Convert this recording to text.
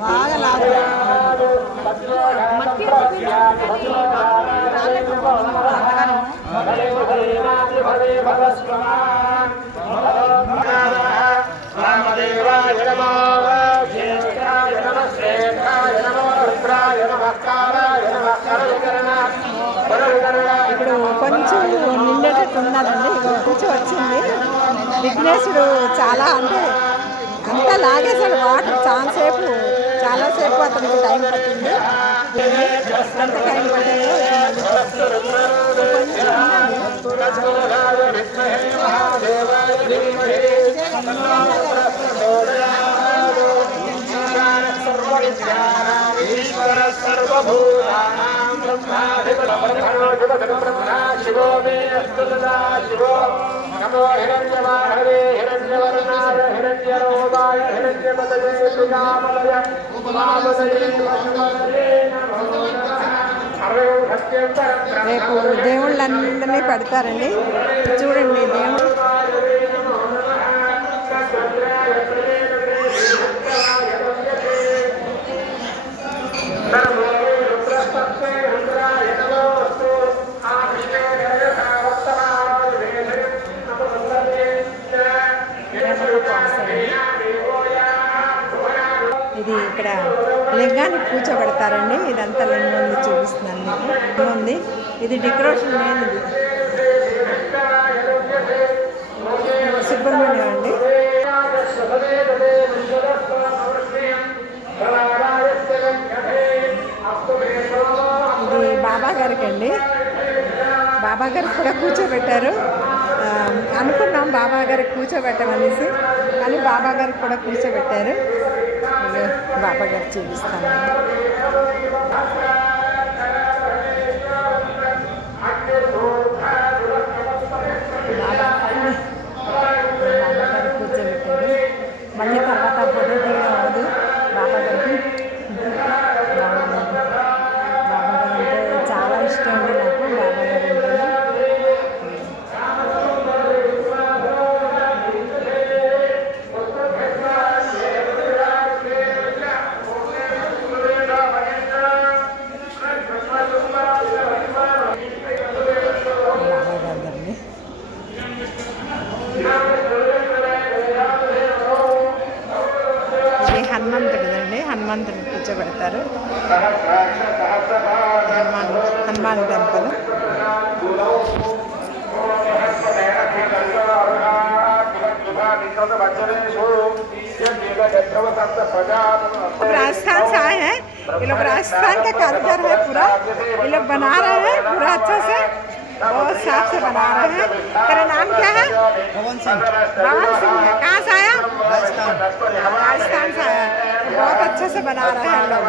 బాగా లాభం ఇప్పుడు కొంచెం నిండేటట్టు ఉన్నదండి. కొంచెం వచ్చింది. విఘ్నేశుడు చాలా అంటే అంతా లాగేశాడు వాటర్. చాలాసేపు అతనికి టైం పట్టింది. ఎంత టైం పట్టిందో కొంచెం శివో మే అస్తు శివో నమో హిరణ్యవాహవే హిరణ్యవర్ణాయ హిరణ్యరూపాయ హిరణ్యపతయే సుగామలయ ఉమాపతయే వసుమతయే నమో నమః. రేపు దేవుళ్ళందరినీ పెడతారండి. చూడండి దేవుడు ఇది ఇక్కడ లింగానికి కూర్చోబెడతారండి. ఇదంతా లింగం ఉంది, చూపిస్తున్నాను మీకు. ఉంది ఇది డెకరేషన్ మెయిన్. ఇది సుబ్రహ్మణ్యం అండి. ఇది బాబా గారికి అండి. బాబా గారికి కూడా కూర్చోబెట్టారు. అనుకున్నాం బాబా గారికి కూర్చోబెట్టమనేసి, కానీ బాబా గారికి కూడా కూర్చోబెట్టారు. బాబా గారికి చూపిస్తాను. బాబా గారికి కూర్చోబెట్టారు. మళ్ళీ తర్వాత ఫోటో తీయడం అవ్వదు. బాబా గారికి అంటే చాలా ఇష్టం అండి నాకు. బాబా గారు అంటే హనుమంతుడిదండి. హనుమంతుడిని కూర్చోబెడతారు. హనుమాన్ టెంపుల్. राजस्थान से आए हैं ये लोग। राजस्थान का कारीगर है पूरा। ये लोग बना रहे हैं पूरा अच्छा से, बहुत साफ से बना रहे हैं। तेरा नाम क्या है? पवन सिंह। पवन सिंह है। कहाँ से आया? राजस्थान से आया। बहुत अच्छे से बना रहे हैं लोग।